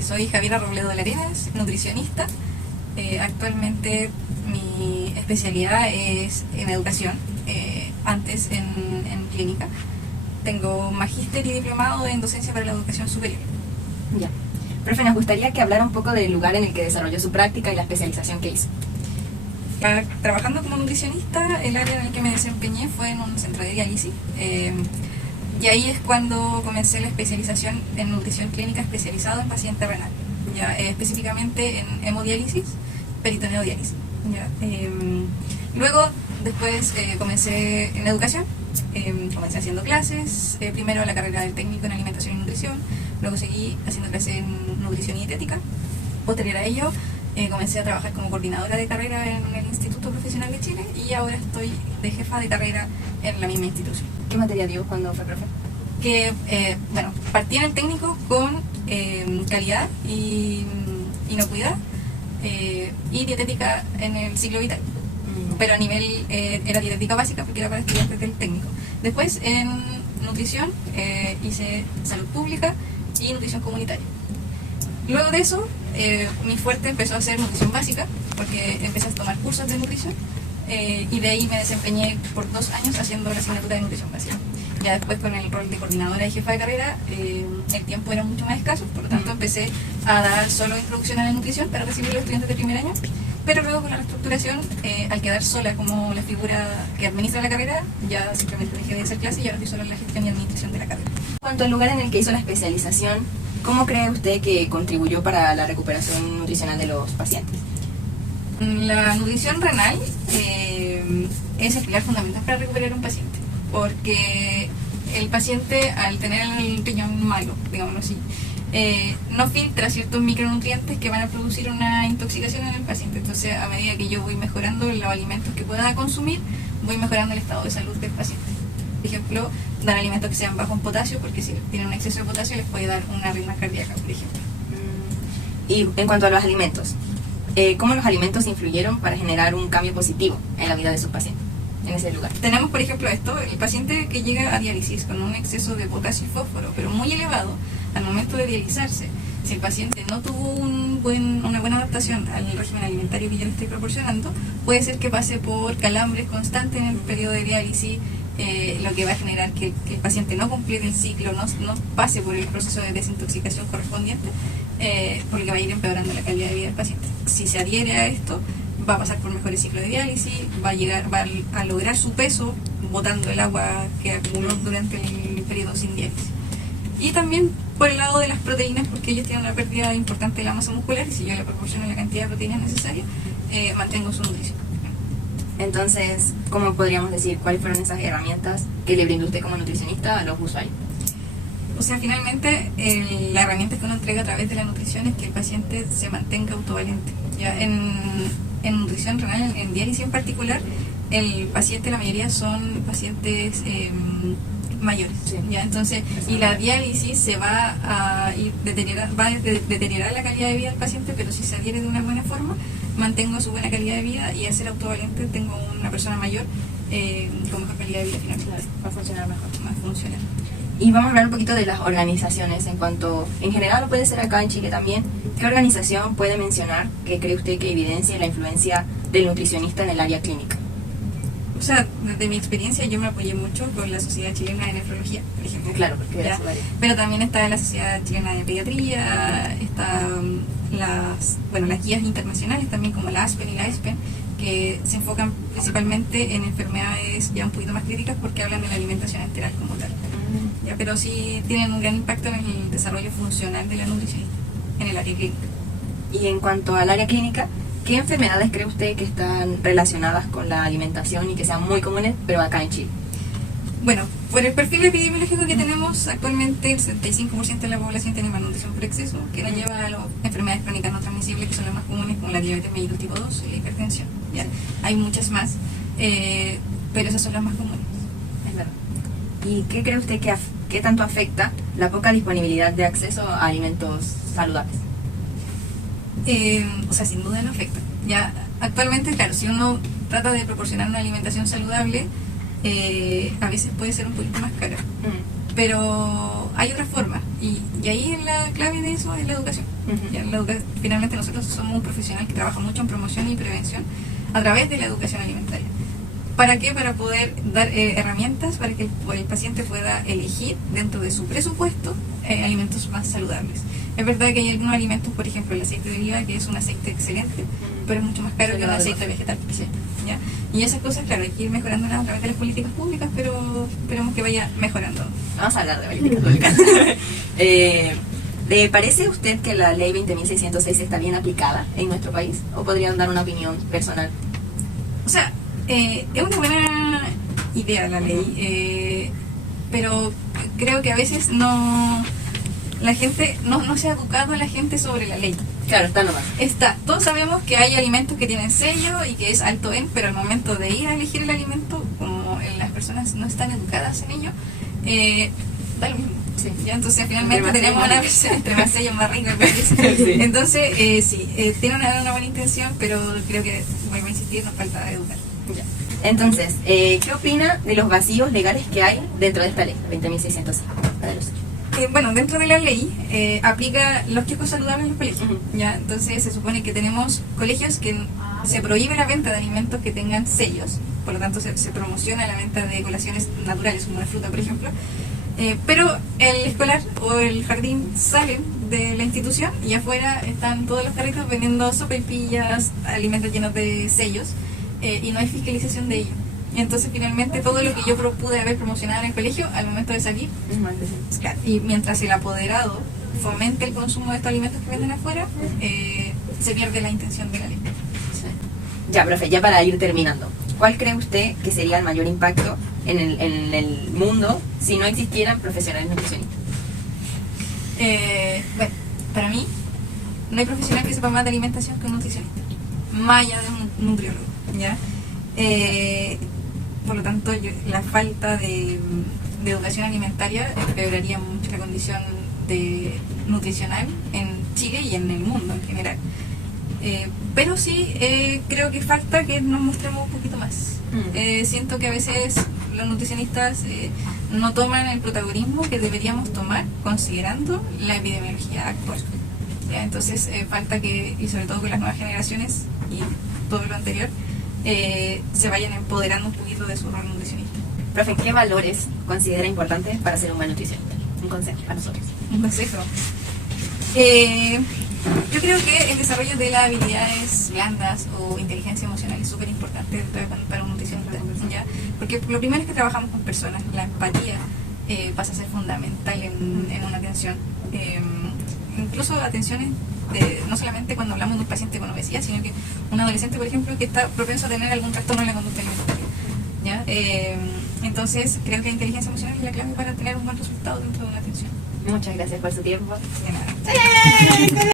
Soy Javiera Robledo Larenas, nutricionista. Actualmente mi especialidad es en educación, antes en clínica. Tengo magíster y diplomado en docencia para la educación superior. Ya. Profe, nos gustaría que hablara un poco del lugar en el que desarrolló su práctica y la especialización que hizo. Trabajando como nutricionista, el área en el que me desempeñé fue en un centro de diálisis. Y ahí es cuando comencé la especialización en nutrición clínica especializado en paciente renal, ya específicamente en hemodiálisis, peritoneodiálisis. Ya. Luego, después comencé en educación, comencé haciendo clases, primero la carrera del técnico en alimentación y nutrición, luego seguí haciendo clases en nutrición y dietética. Posterior a ello, comencé a trabajar como coordinadora de carrera en el Instituto Profesional de Chile y ahora estoy de jefa de carrera en la misma institución. ¿Qué materia dio cuando fue profe? Bueno, partí en el técnico con calidad y inocuidad y dietética en el ciclo vital. Pero a nivel era dietética básica porque era para estudiantes del técnico. Después en nutrición hice salud pública y nutrición comunitaria. Luego de eso, mi fuerte empezó a ser nutrición básica, porque empecé a tomar cursos de nutrición y de ahí me desempeñé por 2 años haciendo la asignatura de nutrición básica. Ya después con el rol de coordinadora y jefa de carrera, el tiempo era mucho más escaso, por lo tanto empecé a dar solo introducción a la nutrición para recibir a los estudiantes de primer año, pero luego con la reestructuración, al quedar sola como la figura que administra la carrera, ya simplemente dejé de hacer clase y ahora estoy solo en la gestión y administración de la carrera. En cuanto al lugar en el que hizo la especialización, ¿cómo cree usted que contribuyó para la recuperación nutricional de los pacientes? La nutrición renal es el pilar fundamental para recuperar un paciente, porque el paciente, al tener el riñón malo, digámoslo así, no filtra ciertos micronutrientes que van a producir una intoxicación en el paciente. Entonces, a medida que yo voy mejorando los alimentos que pueda consumir, voy mejorando el estado de salud del paciente. Por ejemplo, dar alimentos que sean bajos en potasio, porque si tienen un exceso de potasio les puede dar una arritmia cardíaca, por ejemplo. Y en cuanto a los alimentos, ¿cómo los alimentos influyeron para generar un cambio positivo en la vida de sus pacientes en ese lugar? Tenemos, por ejemplo, el paciente que llega a diálisis con un exceso de potasio y fósforo, pero muy elevado, al momento de dializarse, si el paciente no tuvo una buena adaptación al régimen alimentario que yo le estoy proporcionando, puede ser que pase por calambres constantes en el periodo de diálisis, lo que va a generar que el paciente no complete el ciclo, no pase por el proceso de desintoxicación correspondiente, por lo que va a ir empeorando la calidad de vida del paciente. Si se adhiere a esto, va a pasar por mejores ciclos de diálisis, va a lograr su peso botando el agua que acumuló durante el periodo sin diálisis. Y también por el lado de las proteínas, porque ellos tienen una pérdida importante de la masa muscular y si yo le proporciono la cantidad de proteínas necesaria, mantengo su nutrición. Entonces, ¿cómo podríamos decir cuáles fueron esas herramientas que le brindó usted como nutricionista a los usuarios? O sea, finalmente la herramienta que uno entrega a través de la nutrición es que el paciente se mantenga autovalente. Ya en nutrición renal, en diálisis en particular, el paciente, la mayoría son pacientes mayores. Sí. ¿Ya? Entonces, y la diálisis se va a deteriorar la calidad de vida del paciente, pero si se adhiere de una buena forma, mantengo su buena calidad de vida y al ser autovalente tengo una persona mayor con mejor calidad de vida finalmente. Claro, va a funcionar mejor. Más funcional. Y vamos a hablar un poquito de las organizaciones en general, o puede ser acá en Chile también. ¿Qué organización puede mencionar que cree usted que evidencia la influencia del nutricionista en el área clínica? O sea, desde mi experiencia yo me apoyé mucho con la Sociedad Chilena de Nefrología, por ejemplo. Claro, porque era ¿Ya? su área. Pero también está la Sociedad Chilena de Pediatría, está las guías internacionales también como la ASPEN y la ESPEN, que se enfocan principalmente en enfermedades ya un poquito más críticas porque hablan de la alimentación enteral como tal. ¿Ya? Pero sí tienen un gran impacto en el desarrollo funcional de la nutrición en el área clínica. Y en cuanto al área clínica, ¿qué enfermedades cree usted que están relacionadas con la alimentación y que sean muy comunes, pero acá en Chile? Bueno, por el perfil epidemiológico que tenemos actualmente, el 75% de la población tiene malnutrición por exceso, que nos lleva a las enfermedades crónicas no transmisibles, que son las más comunes, como la diabetes mellitus tipo 2 y la hipertensión. ¿Ya? Hay muchas más, pero esas son las más comunes. Es verdad. ¿Y qué cree usted que tanto afecta la poca disponibilidad de acceso a alimentos saludables? O sea, sin duda no afecta. Ya, actualmente, claro, si uno trata de proporcionar una alimentación saludable, a veces puede ser un poquito más cara. Pero hay otras formas y Y ahí la clave de eso es la educación. Ya finalmente nosotros somos un profesional que trabaja mucho en promoción y prevención a través de la educación alimentaria. ¿Para qué? Para poder dar herramientas para que el paciente pueda elegir dentro de su presupuesto alimentos más saludables. Es verdad que hay algunos alimentos, por ejemplo el aceite de oliva, que es un aceite excelente, pero es mucho más caro que un aceite vegetal. Sí. ¿Ya? Y esas cosas, claro, hay que ir mejorándolas a través de las políticas públicas, pero esperemos que vaya mejorando. Vamos a hablar de políticas públicas. ¿Le parece a usted que la ley 20.606 está bien aplicada en nuestro país? ¿O podrían dar una opinión personal? O sea, es una buena idea la ley, pero creo que a veces la gente no se ha educado a la gente sobre la ley. Claro, está nomás. Todos sabemos que hay alimentos que tienen sello y que es alto en, pero al momento de ir a elegir el alimento, como las personas no están educadas en ello, da lo mismo. Sí. ¿Ya? Entonces finalmente tenemos una versión entre más sello más rica. Sí. Entonces tiene una buena intención, pero creo que, vuelvo a insistir, nos falta educar. Ya. Entonces, ¿qué opina de los vacíos legales que hay dentro de esta ley 20.606? Bueno, dentro de la ley aplica los kioscos saludables en los colegios. ¿Ya? Entonces se supone que tenemos colegios que se prohíbe la venta de alimentos que tengan sellos, por lo tanto se promociona la venta de colaciones naturales como la fruta, por ejemplo. Pero el escolar o el jardín salen de la institución y afuera están todos los carritos vendiendo sopaipillas, alimentos llenos de sellos, y no hay fiscalización de ello. Y entonces finalmente todo lo que yo pude haber promocionado en el colegio al momento de salir, claro, y mientras el apoderado fomente el consumo de estos alimentos que venden afuera, se pierde la intención de la ley. Sí. Ya, profe, ya para ir terminando, ¿cuál cree usted que sería el mayor impacto en el mundo si no existieran profesionales nutricionistas? Bueno, para mí no hay profesional que sepa más de alimentación que un nutricionista, más allá de un nutriólogo, ¿ya? Por lo tanto, la falta de educación alimentaria empeoraría mucho la condición nutricional en Chile y en el mundo en general. Pero sí, creo que falta que nos mostremos un poquito más. Siento que a veces los nutricionistas no toman el protagonismo que deberíamos tomar considerando la epidemiología actual. ¿Ya? Entonces falta que, y sobre todo con las nuevas generaciones y todo lo anterior, se vayan empoderando un poquito de su rol nutricionista. Profe, ¿qué valores considera importantes para ser un buen nutricionista? Un consejo para nosotros. Un consejo. Yo creo que el desarrollo de las habilidades blandas o inteligencia emocional es súper importante para un nutricionista, ¿ya? Porque lo primero es que trabajamos con personas, la empatía pasa a ser fundamental en una atención. Incluso atenciones no solamente cuando hablamos de un paciente con obesidad, sino que un adolescente, por ejemplo, que está propenso a tener algún trastorno en la conducta alimentaria, ¿ya? Entonces creo que la inteligencia emocional es la clave para tener un buen resultado dentro de una atención. Muchas gracias por su tiempo. De nada.